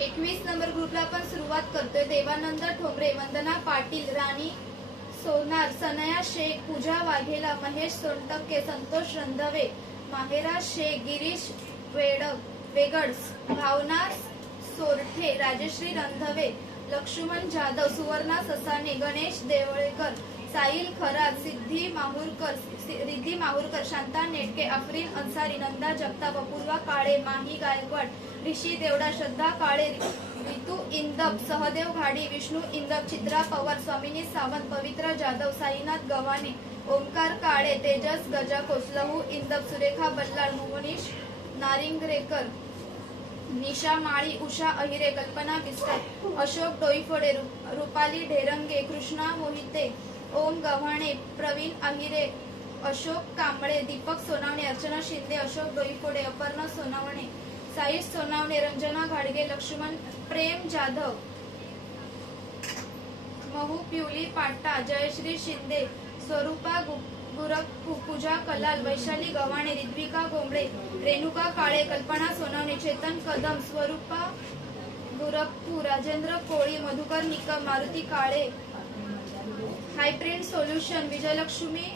21 number ग्रुपला आपण सुरुवात करतोय. देवानंद ठोंबरे, वंदना पाटील, राणी सोनार, सनया शेख, पूजा वाघेला, महेश सोनटक्के, संतोष रंधवे, माहेरा शेख, गिरीश वेगड्स, भावना सोरठे, राजश्री रंधवे, लक्ष्मण जाधव, सुवर्णा ससाने, गणेश देवळेकर, साहिल खरात, रिद्धी माहूरकर, शांता नेटके, आफरीन अन्सारी, नंदा जगताप, अपूर्वा काळे, माही गायकवाड, ऋषी देवडा, श्रद्धा काळे, रितू इंदब, सहदेव घाडी, विष्णू इंदब, चित्रा पवार, स्वामिनी सावंत, पवित्रा जाधव, साईनाथ गव्हाणे, ओमकार काळे, तेजस गजाकोस, लहू इंदब, सुरेखा बल्लाळ, मोहनीश नारिंगरेकर, निशा माळी, उषा अहिरे, कल्पना बिस्टर, अशोक डोईफोडे, रुपाली ढेरंगे, कृष्णा मोहिते, ओम गव्हाणे, प्रवीण अहिरे, अशोक कांबळे, दीपक सोनावणे, अर्चना शिंदे, अशोक डोईफोडे, अपर्णा सोनावणे, साईश सोनावणे, रंजना घाडगे, लक्ष्मण प्रेम जाधव, महू पिवली पाटा, जयश्री शिंदे, स्वरूपा गुरप्पू, पूजा कलाल, वैशाली गव्हाणे, रिद्विका गोंबळे, रेणुका काळे, कल्पना सोनावणे, चेतन कदम, स्वरूपा गुरप्पू, राजेंद्र कोळी, मधुकर निकम, मारुती काळे, हायप्रिंट सोल्युशन, विजयलक्ष्मी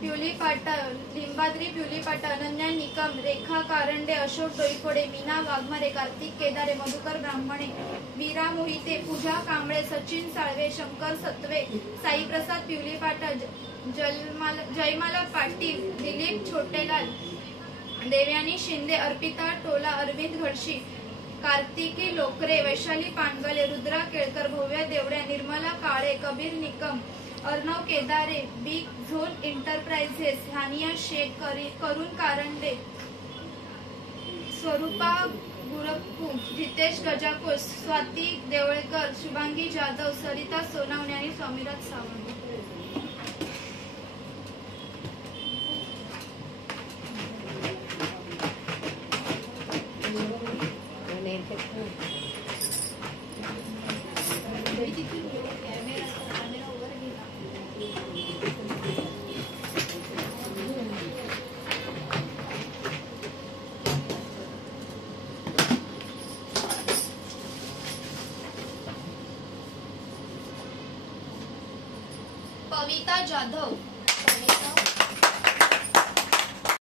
पिवली पाटा, लिंबाद्री पिवली पाटा, अनन्या निकम, रेखा कारंडे, अशोक डोईफोडे, मीना वाघमारे, कार्तिक केदारे, मधुकर ब्राह्मणे, वीरा मोहिते, पूजा कांबळे, सचिन साळवे, शंकर सत्वे, साईप्रसाद पिवली पाटा, Jaymala Patil, Dilip Chhotelal, Devyani Shinde, Arpita Tola, Arvind Ghadshi, Kartiki Lokre, Vaishali Pangle, Rudra Kelkar, Bhavya Devdya, Nirmala Kale, Kabir Nikam, Arnav Kedare, Big Zone Enterprises, Haniya Shaikh, Karun Karande, Swarupa Gurappu, Jitesh Gajakos, Swati Devalkar, Shubhangi Jadhav, Sarita Sonawane आणि स्वामीराज सावंत. पविता जाधव,